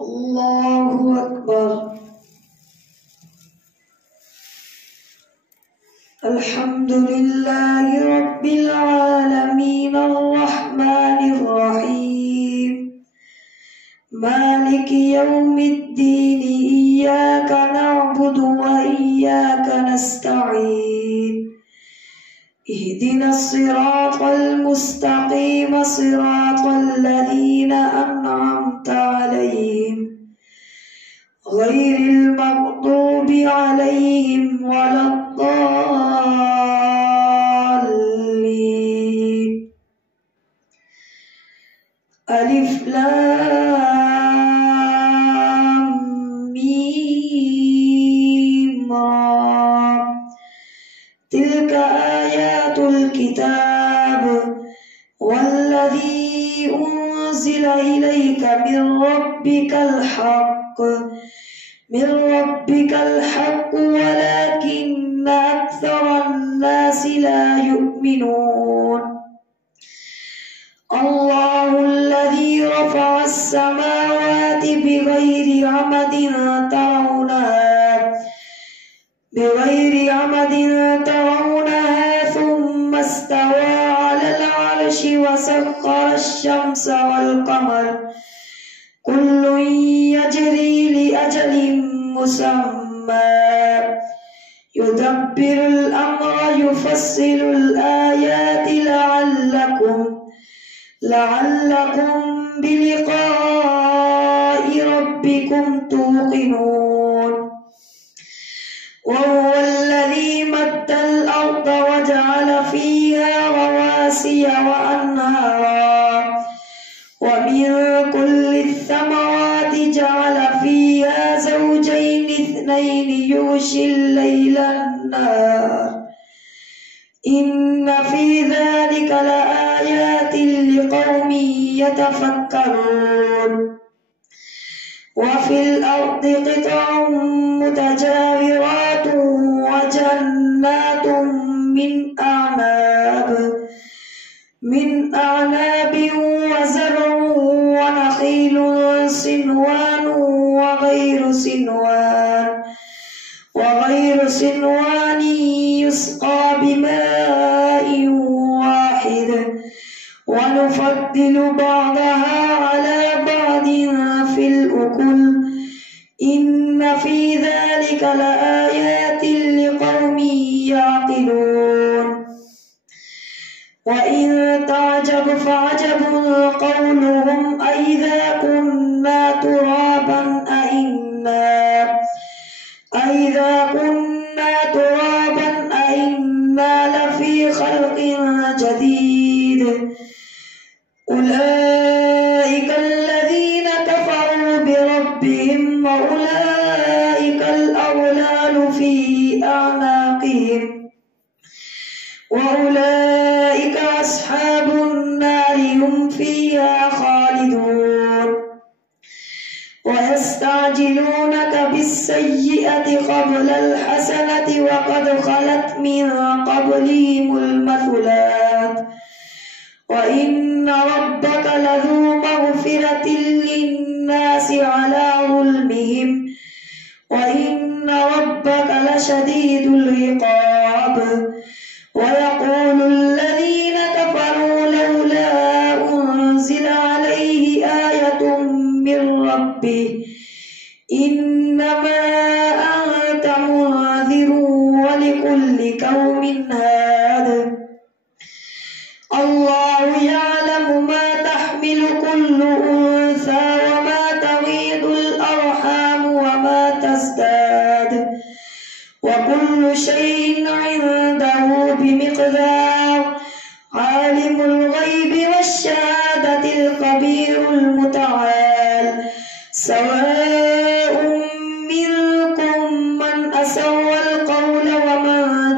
الله أكبر. الحمد لله رب العالمين الرحمن الرحيم مالك يوم الدين إياك نعبد وإياك نستعين اهدنا الصراط المستقيم صراط الذين أنعمت عليهم غير المغضوب عليهم ولا الضالين. ألف لام ميم را تلك آيات الكتاب والذي أنزل إليك من ربك الحق ولكن أكثر الناس لا يؤمنون. الله الذي رفع السماوات بغير عمد ترونها ثم استوى على العرش وسخر الشمس والقمر كل يجري لأجل مسمى يدبر الأمر يفصل الآيات لعلكم بلقاء ربكم توقنون. وهو الذي مد الأرض وجعل فيها رواسي وأنهارا ومن كل الثمرات جعل فيها زوجين اثنين يغشي الليل النهار إن في ذلك لآيات لقوم يتفكرون. وفي الأرض قطع متجاورات وجنات من أعناب وزرع ونخيل صنوان وغير صنوان يسقى بماء واحد ونفضل بعضها على بعض في الأكل إن في ذلك لآيات لقوم يعقلون. وإن تعجب فعجب قولهم أإذا كنا ترابا أإنا لفي خلق جديد. أولئك الذين كفروا بربهم وأولئك الأغلال في أعناقهم وأولئك أصحاب النار هم فيها خالدون. ويستعجلونك بالسيئة قبل الحسنة وقد خلت من قبلهم المثلات وإن ربك لذو مغفرة للناس على ظلمهم وإن ربك لشديد العقاب. ويقول الذين كفروا لولا أنزل عليه آية من ربه إنما أنت منذر ولكل قوم هاد. الله يعلم ما تحمل كل أنثى وما تغيض الأرحام وما تزداد وكل شيء عنده بمقدار. عالم الغيب والشهادة الكبير المتعال. سواء منكم من أسر القول ومن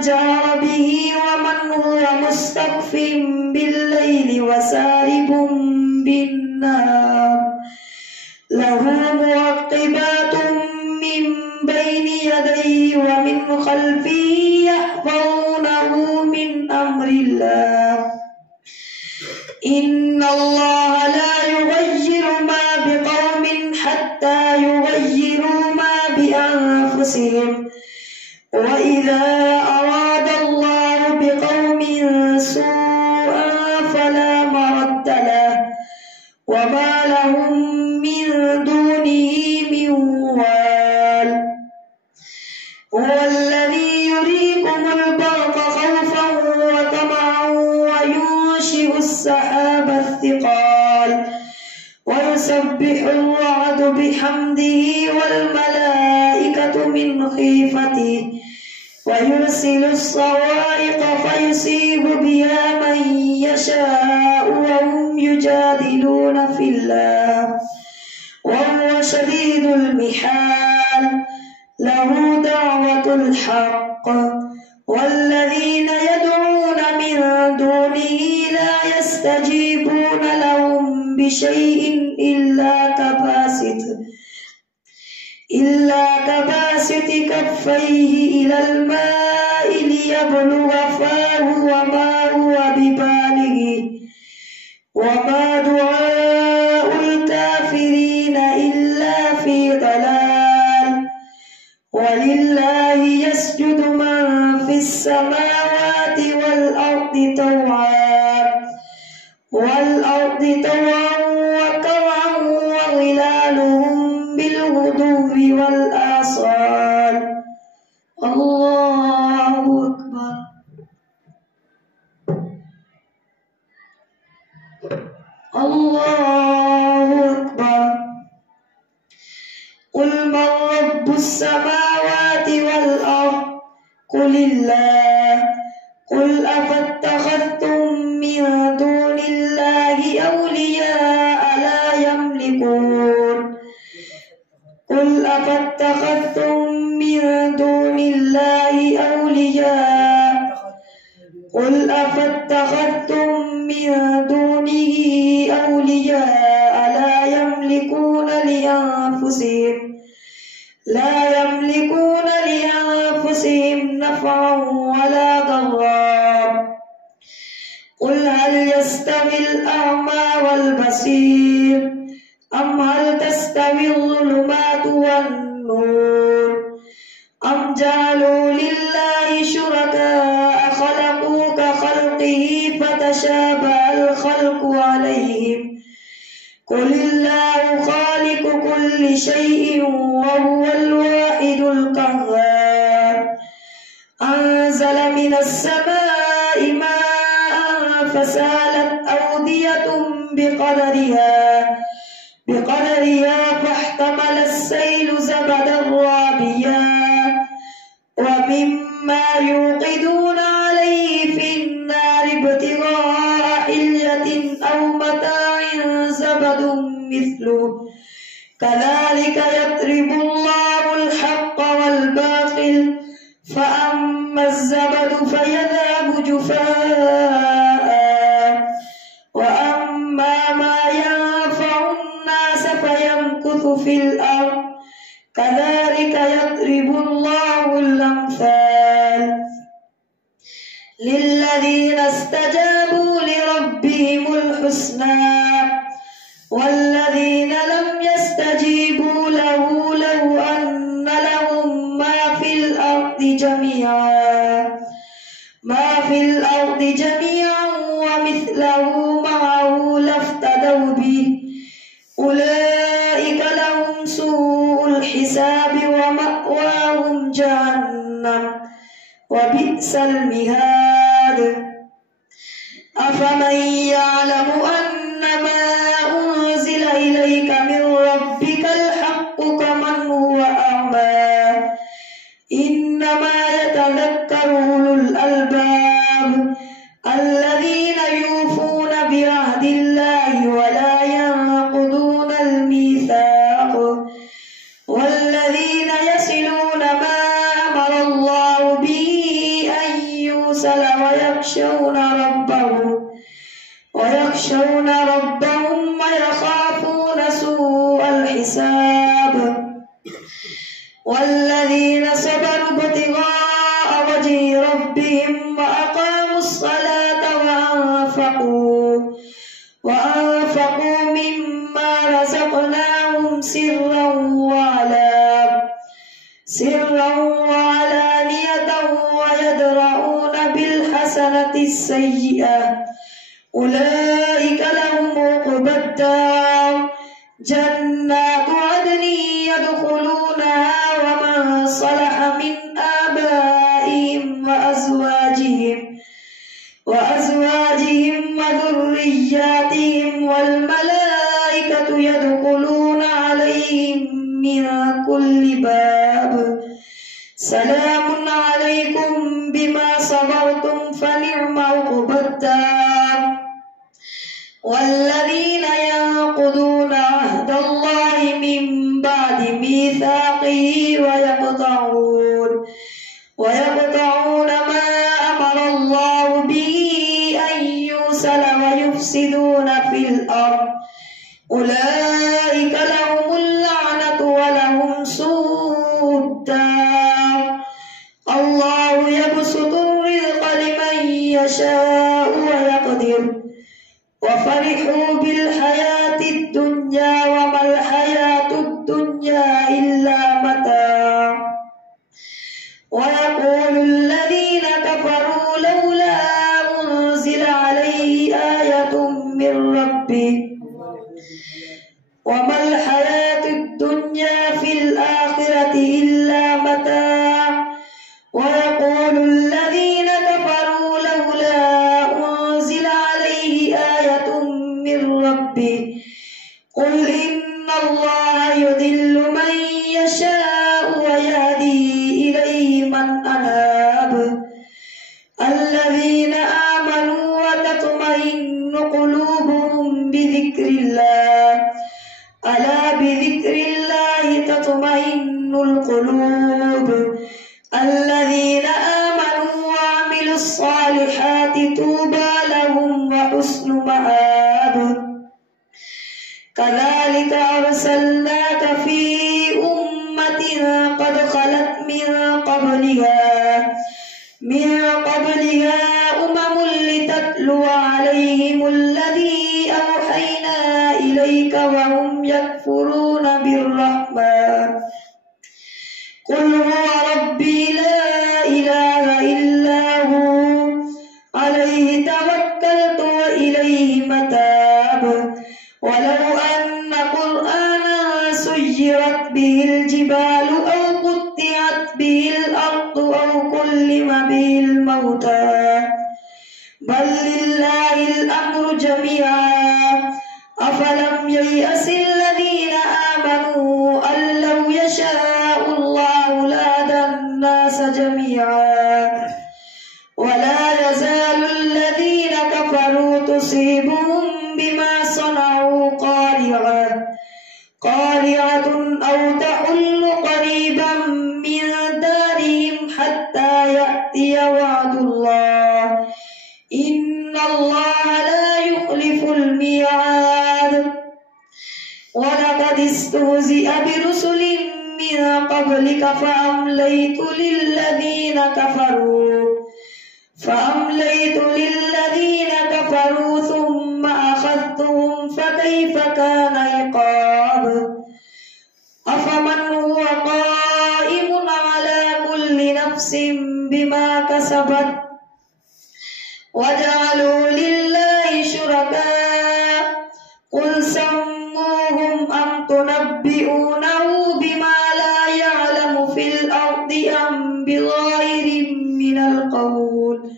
جهر به ومن هو مستخف بالليل وسارب بالنهار. له معقبات من بين يديه ومن خلفه يحفظونه من أمر الله. إن الله لا يغير أنفسهم وإذا أراد الله بقوم سوءا فلا مرد له وما لهم من دونه من وال هو الذي يريكم البرق خوفا وطمعا وينشئ السحاب الثقال ويسبح الرعد بحمده والملائكة من خيفته ويرسل الصواعق فيصيب بها من يشاء وهم يجادلون في الله وهو شديد المحال له دعوة الحق والذين يدعون من دونه لا يستجيبون لهم بشيء إلا كباسط كفيه إلى الماء ليبلغ فاه وما هو ببالغه وما دعاء الكافرين إلا في ضلال ولله يسجد من في السماوات والأرض طوعا وكرها وظلالهم بالغدو والآصال الله أكبر الله أكبر قل من رب السماوات والأرض قل الله قل أفاتخذتم من دون الله أولياء لا يملكون قل أفاتخذتم من دون الله أولياء قل أفاتخذتم من دونه أولياء لا يملكون لأنفسهم نفعا ولا ضرا قل هل يستوي الأعمى والبصير أم هل تستوي الظلمات والنور أم جعلوا لله شركاء خلقوا كخلقه فتشابه الخلق عليهم قل الله خالق كل شيء وهو الواحد القهار أنزل من السماء ماء فسالت أودية بقدرها فاحتمل السيل زبدا رابيا ومما يوقدون عليه في النار ابتغاء حلية أو متاع زبد مثله كذلك يضرب الله الحق والباطل فأما الزبد فيذهب جفاء وأما ما ينفع الناس فيمكث في الأرض كذلك يضرب الله الأمثال للذين استجابوا لربهم الحسنى والذين لم يستجيبوا له لو أن لهم ما في الأرض جميعا ومثله معه لافتدوا به أولئك لهم سوء الحساب ومأواهم جهنم وبئس المهاد أفمن يعلم أنما أنزل إليك من ربك الحق كمن هو أعمى إنما يتذكر أولو الألباب الذين يوفون بعهد الله ولا ينقضون الميثاق والذين يصلون ما أمر الله به أن يوصل ويخشون ربهم ويخافون سوء الحساب والذين صبروا ابتغاء وجه ربهم وأقاموا الصلاة وأنفقوا مما رزقناهم سرا وعلانية ويدرؤون بالحسنة السيئة أولئك لهم عقبى الدار جنات عدن يدخلونها ومن صلح من آبائهم وأزواجهم وذرياتهم والملائكة يدخلون عليهم من كل باب سلام عليكم بما صبرتم فنعم عقبى الدار والذين ينقضون عهد الله من بعد ميثاقه ويقطعون ما أمر الله به أن يوصل ويفسدون في الأرض أولئك لهم اللعنة ولهم سوء الدار الله يبسط الرزق لمن يشاء ويقدر وفرحوا بالحياة الدنيا وما الحياة الدنيا إلا متاع ويقول الذين كفروا لولا أنزل عليه آية من ربه وما الحياة الدنيا في الآخرة إلا متاع ويقول الذين كفروا لولا أنزل عليه آية من ربه قل إن الله يضل من يشاء ويهدي إليه من أناب الذين آمنوا وتطمئن قلوبهم بذكر الله ألا بذكر الله تطمئن القلوب الذين آمنوا وعملوا الصالحات طوبى لهم وحسن مآب كذلك أرسلناك في أمة قد خلت من قبلها أمم لتتلو عليهم الذي أوحينا إليك وهم يكفرون بالرحمن قل هو ربي لا إله إلا هو عليه توكلت وإليه متاب ولو أن قرآنا سيرت به الجبال أو قطعت به الأرض أو كلم به الموتى بل لله الأمر جميعا أفلم ييأس الذين آمنوا أن لو يشاء الله لهدى الناس جميعا ولا يزال الذين كفروا تصيبهم بما صنعوا قارعة أو تحل قريبا من دارهم حتى يأتي وعد الله إن الله لا يخلف الميعاد ولقد استهزئ برسل من قبلك فأمليت للذين كفروا ثم أخذتهم فكيف كان عقاب أفمن هو قائم على كل نفس بما كسبت وجعلوا لله شركاء قل سموهم أم تنبئونه بما لا يعلم في الأرض أم بظاهر من القول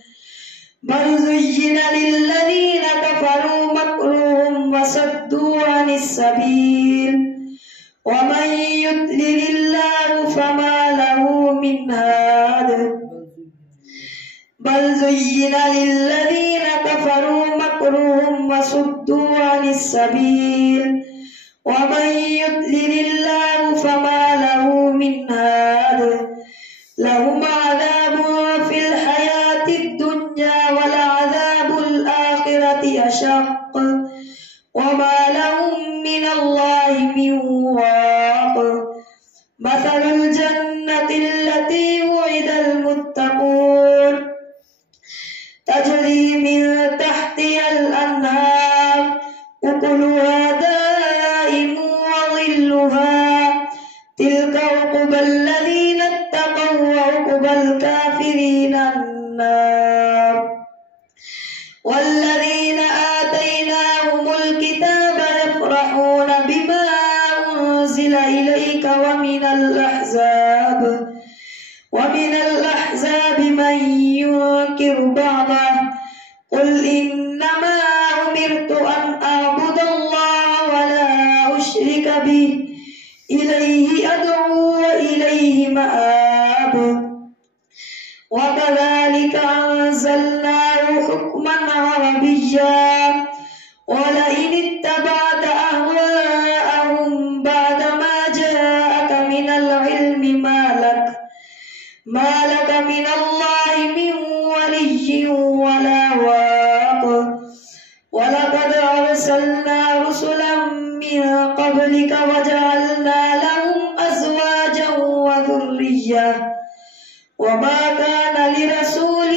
بل زين للذين كفروا مكرهم وصدوا عن السبيل ومن يضلل الله فما له من هاد بل زين للذين كفروا مكرهم وصدوا عن السبيل ومن يضلل الله فما له من هاد لهم عذاب في الحياة الدنيا ولعذاب الآخرة أشق وما لهم من الله من واق مثل الجنة التي وعد المتقون تجري من تحتها الأنهار أكلها دائم وظلها تلك عقبى الذين أنزل إليك ومن الأحزاب من ينكر بعضه قل إنما أمرت أن أعبد الله ولا أشرك به إليه أدعو وإليه مآب وكذلك أنزلناه حكما عربيا ولئن اتبعت أهواءهم بعدما جاءك من العلم ما لك من الله من ولي ولا واق ولقد أرسلنا رسلا من قبلك وجعلنا لهم أزواجا وذرية وما كان لرسول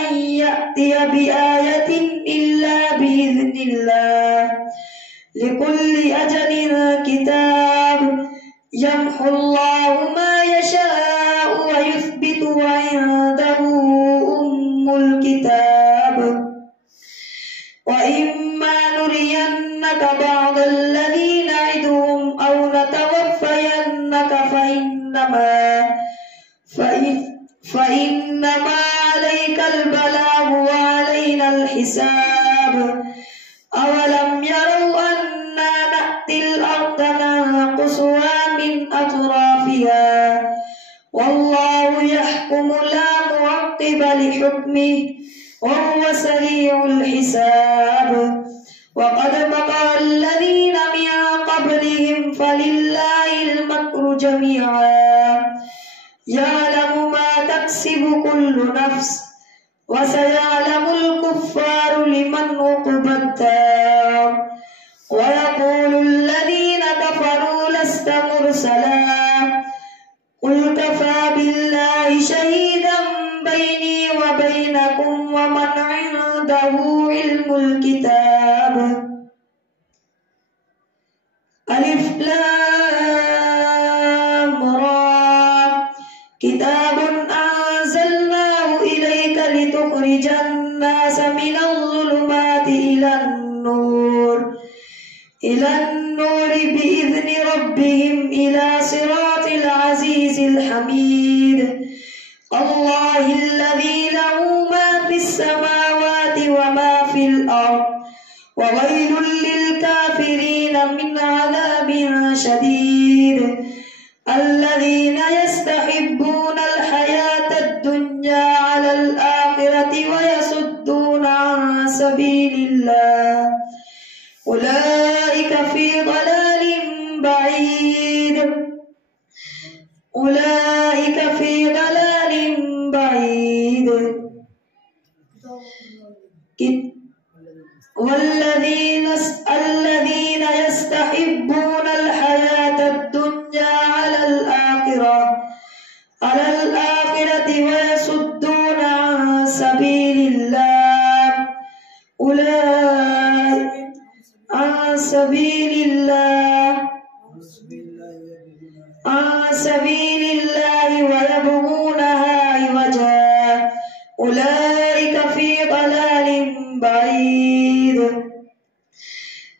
أن يأتي بآية إلا بإذن الله لكل أجل كتاب يمحو الله ما يشاء ويثبت وعنده أم الكتاب وإما نرينك بعض الذي نعدهم أو نتوفينك فإنما عليك البلاغ وعلينا الحساب أولم يروا أنا نأتي الأرض ننقصها من أطرافها والله يحكم لا معقب لحكمه وهو سريع الحساب وقد مكر الذين من قبلهم فلله المكر جميعا يعلم ما تكسب كل نفس وسيعلم الكفار لمن عقبى الدار ويقول الذين كفروا لست مرسلا قل كفى بالله شهيدا بيني وبينكم ومن عنده علم الكتاب ألف لام را كتاب أنزلناه إليك لتخرج الناس من الظلمات إلى النور بإذن ربهم إلى صراط العزيز الحميد الله الذي له ما في السماوات وما في الأرض وويل للكافرين من عذاب شديد الذين يستحبون الحياة الدنيا على الآخرة ويصدون عن سبيل الله أولئك في ضلال بعيد الذين يستحبون الحياة الدنيا على الآخرة ويصدون عن سبيل الله أولئك عن سبيل الله ويبغونها عوجا أولئك في ضلال بعيد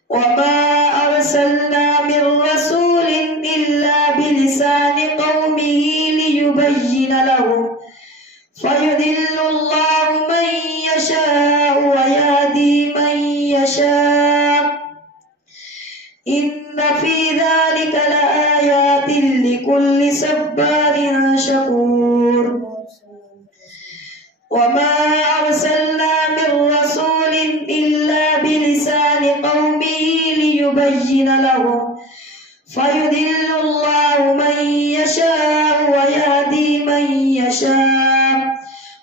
وما أرسلنا من رسول إلا بلسان قومه ليبين لهم فيضل الله من يشاء ويهدي من يشاء إن في ذلك لآيات لكل صبار شكور وما أرسلنا من رسول إلا بلسان قومه ليبين لهم فيضل الله من يشاء ويهدي من يشاء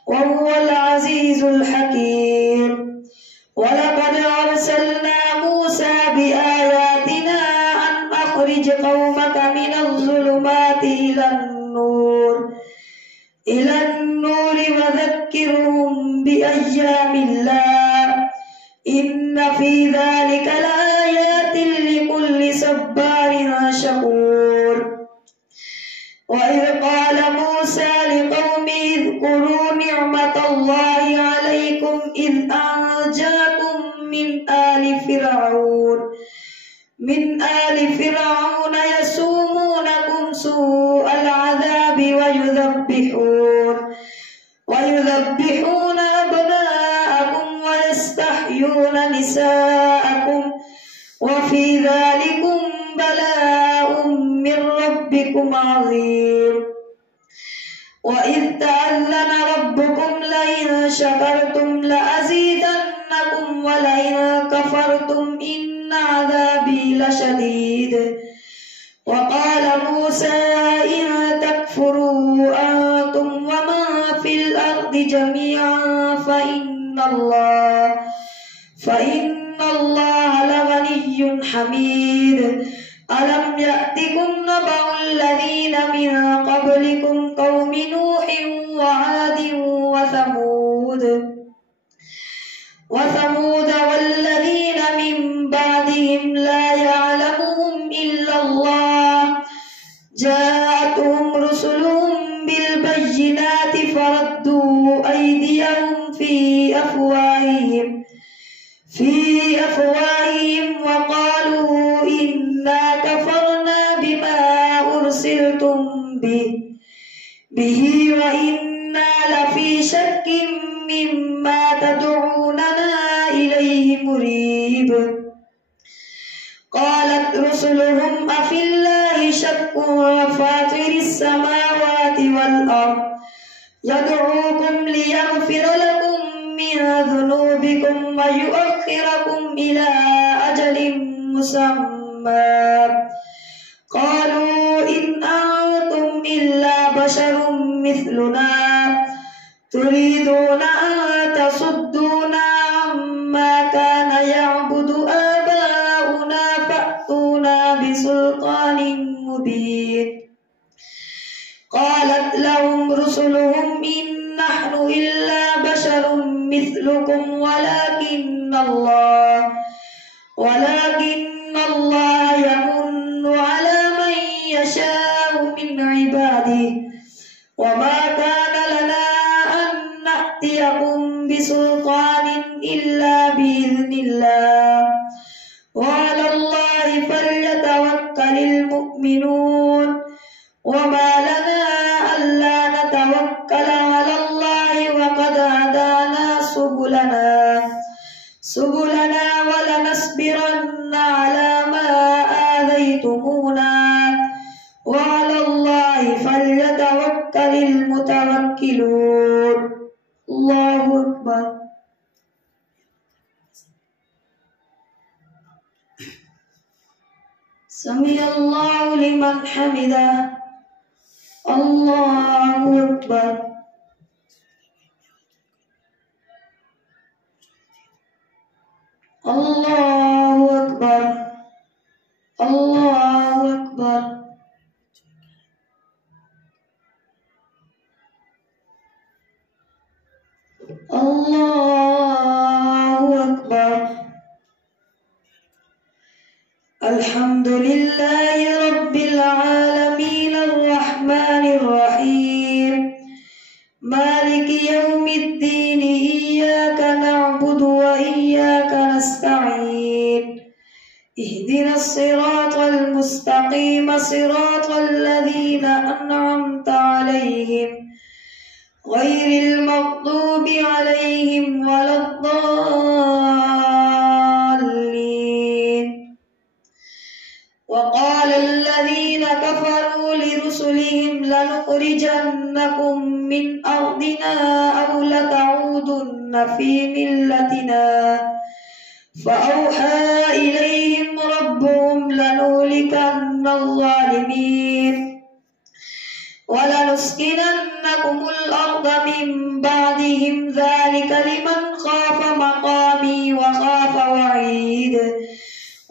وهو العزيز الحكيم ولقد أرسلنا موسى بآياتنا أن أخرج قومك من الظلمات إلى النور وذكرهم بأيام الله إن في ذلك لآيات لكل صبار شكور وإذ قال موسى لقومه اذكروا نعمة الله عليكم إذ أنجاكم من آل فرعون من آل فرعون يسومونكم سوء العذاب ويذبحون أبناءكم ويستحيون نساءكم وفي ذلكم بلاء من ربكم عظيم. وإذ تأذن ربكم لئن شكرتم لأزيدنكم ولئن كفرتم إن عذابي لشديد. وقال موسى إن تكفروا أنتم ومن في الأرض جميعا فإن الله لغني حميد. ألم يأتكم نبأ الذين من قبلكم قوم نوح وعاد وثمود والذين من بعدهم لا يعلمهم إلا الله جاءتهم رسلهم بالبينات فردوا أيديهم في أفواههم وقالوا إنا كفرنا بما أرسلتم به وإنا لفي شك مما تدعوننا إليه مريب. قالت رسلهم أفي الله شك فاطر السماوات والأرض يدعوكم ليغفر لكم من ذنوبكم ويؤخركم إلى أجل مسمى. قالوا إن أنتم إلا بشر مثلنا تريدون أن تصدونا عما كان يعبد آباؤنا فأتونا بسلطان مبين. قالت لهم رسلهم إن نحن إلا بشر مثلكم ولكن الله يمن على من يشاء من عباده وما كان لنا أن نأتيكم بسلطان إلا بإذن الله وعلى الله فليتوكل المؤمنون. وما لنا ألا نتوكل على الله وقد هدانا سبلنا ولنصبرن على ما آذيتمونا وعلى الله فليتوكل المتوكلون. الله أكبر. سمع الله لمن حمده. الله أكبر. الله أكبر. الله أكبر. الله أكبر. الحمد لله رب العالمين الرحمن الرحيم مالك يوم الدين إياك نعبد وإياك نستعين اهدنا الصراط المستقيم صراط الذين أنعمت عليهم غير المغضوب عليهم ولا الضالين. وقال الذين كفروا لرسلهم لنخرجنكم من أرضنا أو لتعودن في ملتنا فأوحى إليهم ربهم لنهلكن الظالمين ولنسكننكم الأرض من بعدهم ذلك لمن خاف مقامي وخاف وعيد.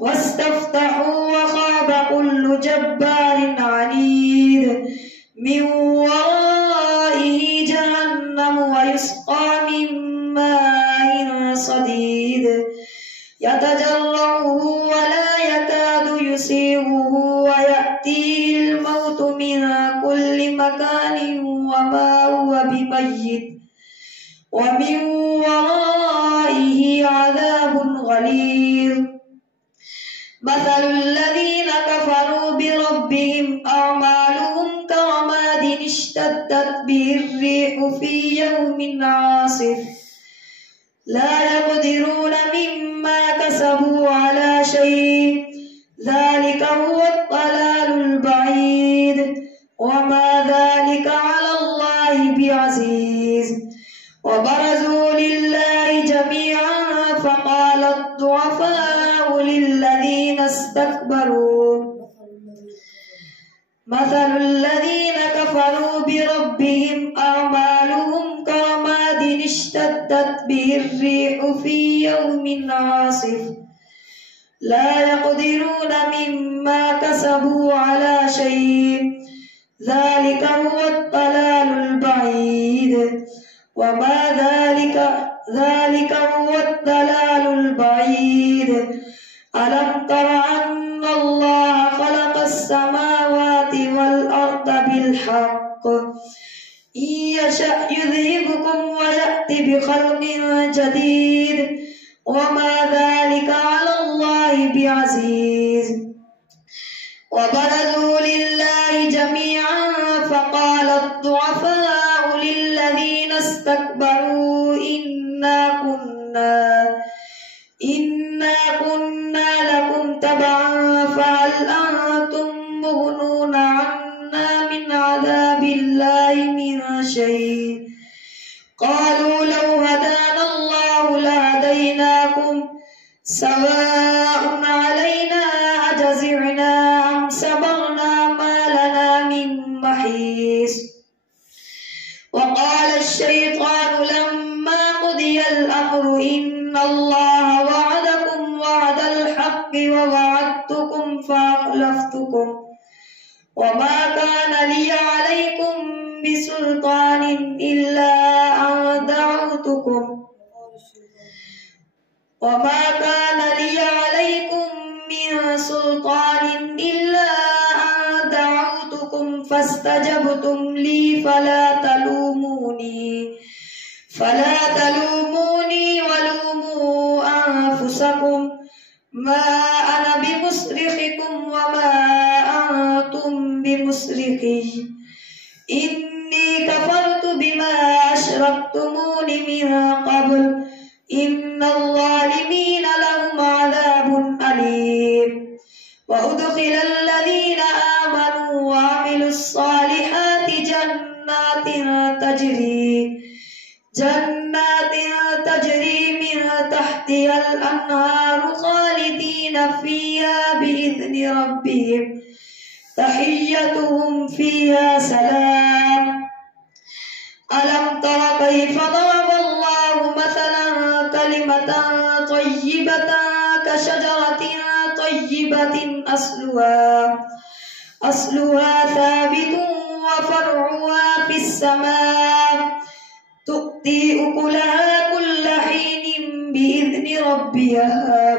واستفتحوا وخاب كل جبار عنيد من ورائه جهنم ويسقى من ماء صديد يتجرعه ولا يكاد يسيغه ويأتيه الموت من كل مكان وما هو بميت ومن ورائه عذاب غليظ. مثل الذين كفروا بربهم أعمالهم كرماد اشتدت به الريح في يوم عاصف لا يقدرون مما كسبوا على شيء ذلك هو الضلال البعيد وما ذلك على الله بعزيز وبرزوا لله جميعا فقال الضعفاء للذين استكبروا مثل الذين كفروا بربهم أعمالهم كرماد اشتدت به الريح في يوم عاصف لا يقدرون مما كسبوا على شيء ذلك هو الضلال البعيد وما ذلك هو الضلال البعيد ألم تر أن الله خلق السماوات والأرض بالحق إن يشأ يذهبكم ويأتي بخلق جديد وما ذلك على الله بعزيز وبرزوا لله جميعا فقال الضعفاء للذين استكبروا إنا كنا لكم تبعا فهل أنتم مغنون عنا من عذاب الله من شيء قالوا لو هدانا الله لهديناكم سواء علينا أجزعنا أم صبرنا ما لنا من محيص وقال الشيطان لما قضي الأمر إن الله وعدكم وعد الحق ووعدتكم فأخلفتكم وما كان لي عليكم بسلطان إلا أن دعوتكم فاستجبتم لي فلا تلوموني ولوموا أنفسكم ما أنا بمصرخكم وما أنتم بمصرخي إني كفرت بما أشركتمون من قبل إن الظالمين لهم عذاب أليم وأدخل الذين آمنوا وعملوا الصالحات جنات تجري من تحتها الأنهار خالدين فيها بإذن ربهم تحيتهم فيها سلام ألم تر كيف ضرب الله مثلا كلمة طيبة كشجرة طيبة أصلها ثابت وفرعها في السماء تؤتي أكلها كل حين بإذن ربها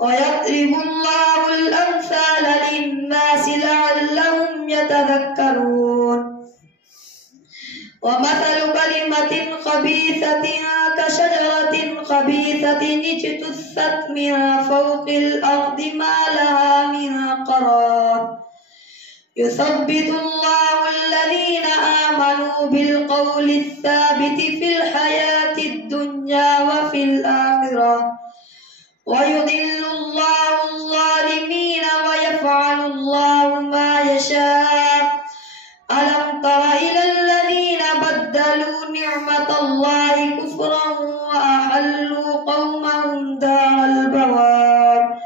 ويضرب الله الأمثال للناس لعلهم يتذكرون ومثل كلمة خبيثة كشجرة خبيثة اجتثت من فوق الأرض ما لها من قرار يثبت الله الذين آمنوا بالقول الثابت في الحياة الدنيا وفي الآخرة ويضل الله الظالمين ويفعل الله ما يشاء ألم تر إلى الذين بدلوا نعمة الله كفرا وأحلوا قومهم دار البوار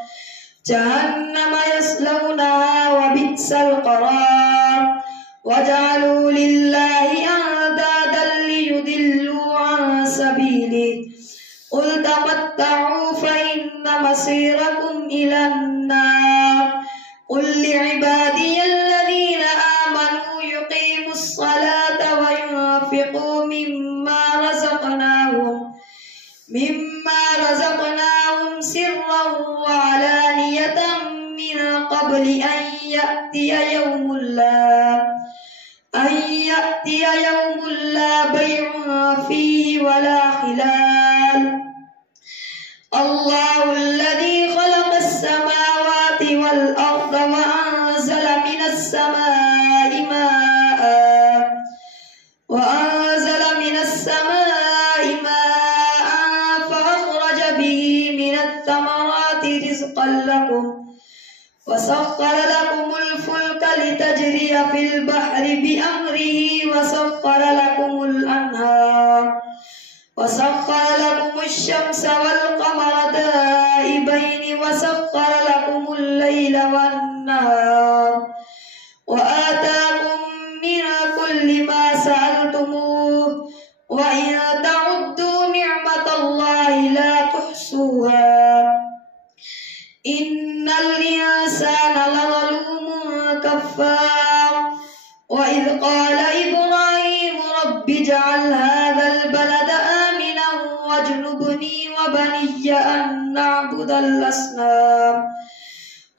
جهنم يصلونها وبئس القرار وجعلوا لله أندادا ليضلوا عن سبيله قل تمتعوا فإن مصيركم إلى النار قل لعبادي الذين آمنوا يقيموا الصلاة وينفقوا مما رزقناهم سرا وعلانية من قبل أن يأتي يوم لا بيع فيه ولا خلال الله الذي خلق السماوات وسخر لكم الفلك لتجري في البحر بأمره وسخر لكم الأنهار وسخر لكم الشمس والقمر دائبين وسخر لكم الليل والنهار وآتاكم من كل ما سألتموه وإن تعدوا نعمة الله لا تحصوها إن الإنسان لظلوم كفار وإذ قال إبراهيم رب اجعل هذا البلد آمنا واجنبني وبني أن نعبد الأصنام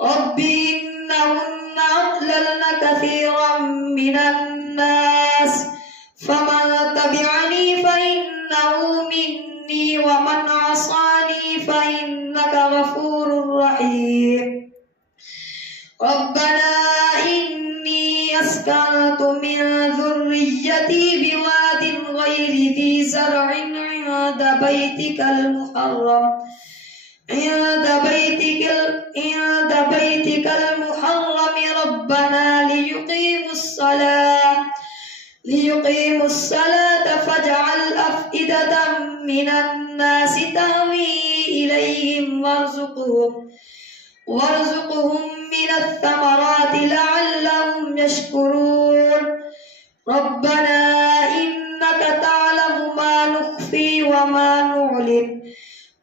رب إنهن أضللن كثيرا من الناس فمن تبعني فإنه مني ومن عصاني فإنك غفور رحيم ربنا إني أسكنت من ذريتي بواد غير ذي زرع عند بيتك المحرم ربنا ليقيموا الصلاة فاجعل أفئدة من الناس تهوي إليهم وارزقهم من الثمرات لعلهم يشكرون ربنا إنك تعلم ما نخفي وما نعلن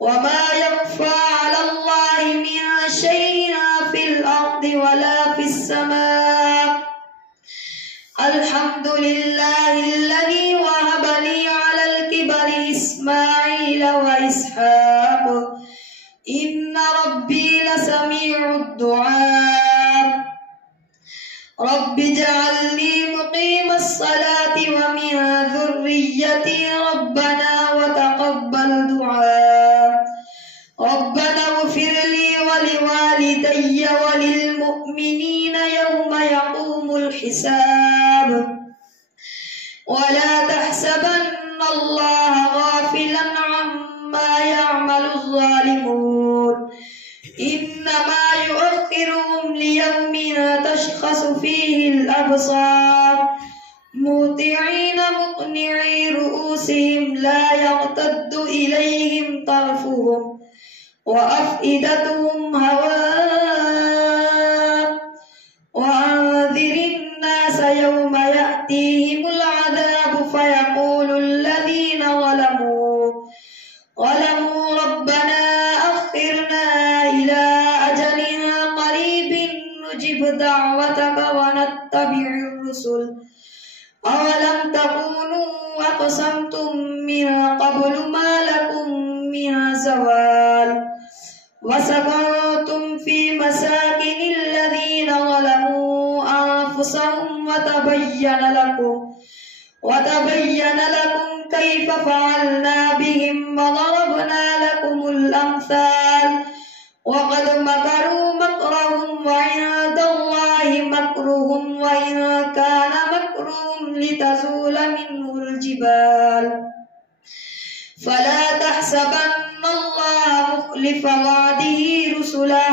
وما يخفى على الله من شيء في الأرض ولا في السماء الحمد لله الذي وهب لي على الكبر إسماعيل وإسحاق إن ربي لسميع الدعاء رب اجعلني مقيم الصلاة ومن ذريتي ربنا وتقبل دعاء ربنا اغفر لي ولوالدي وللمؤمنين يوم يقوم الحساب ولا تحسبن الله غافلا عما يعمل الظالمون إنما يؤخرهم ليوم تشخص فيه الأبصار مهطعين مقنعي رؤوسهم لا يرتد إليهم طرفهم وأفئدتهم هواء وأنذر الناس يوم يأتيهم العذاب فيقول الذين ظلموا ربنا أخرنا إلى أجل قريب نجب دعوتك ونتبع الرسل أولم تكونوا أقسمتم من قبل ما لكم من زوال وسكنتم في مساكن الذين ظلموا أنفسهم وتبين لكم كيف فعلنا بهم وضربنا لكم الأمثال وقد مكروا مكرهم وعند الله مكرهم وإن كان مكرهم لتزول منه الجبال فلا تحسبن الله مخلف وعده رسله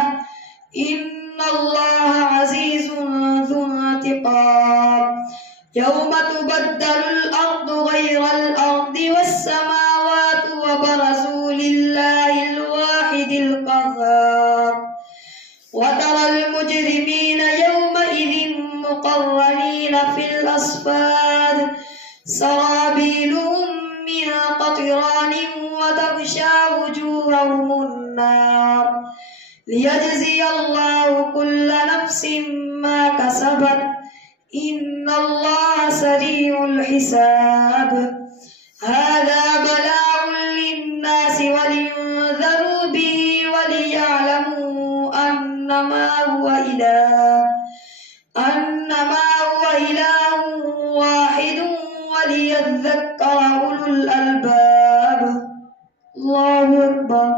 إن الله عزيز ذو انتقام يوم تبدل الأرض غير الأرض والسماوات وبرزوا لله الواحد القهار وترى المجرمين يومئذ مقرنين في الأصفاد سرابيلهم من قطران وتغشى وجوههم النار ليجزي الله كل نفس ما كسبت إن الله سريع الحساب هذا بلاغ للناس ولينذروا به وليعلموا أنما هو إله واحد وليذكر أولو الألباب الله أكبر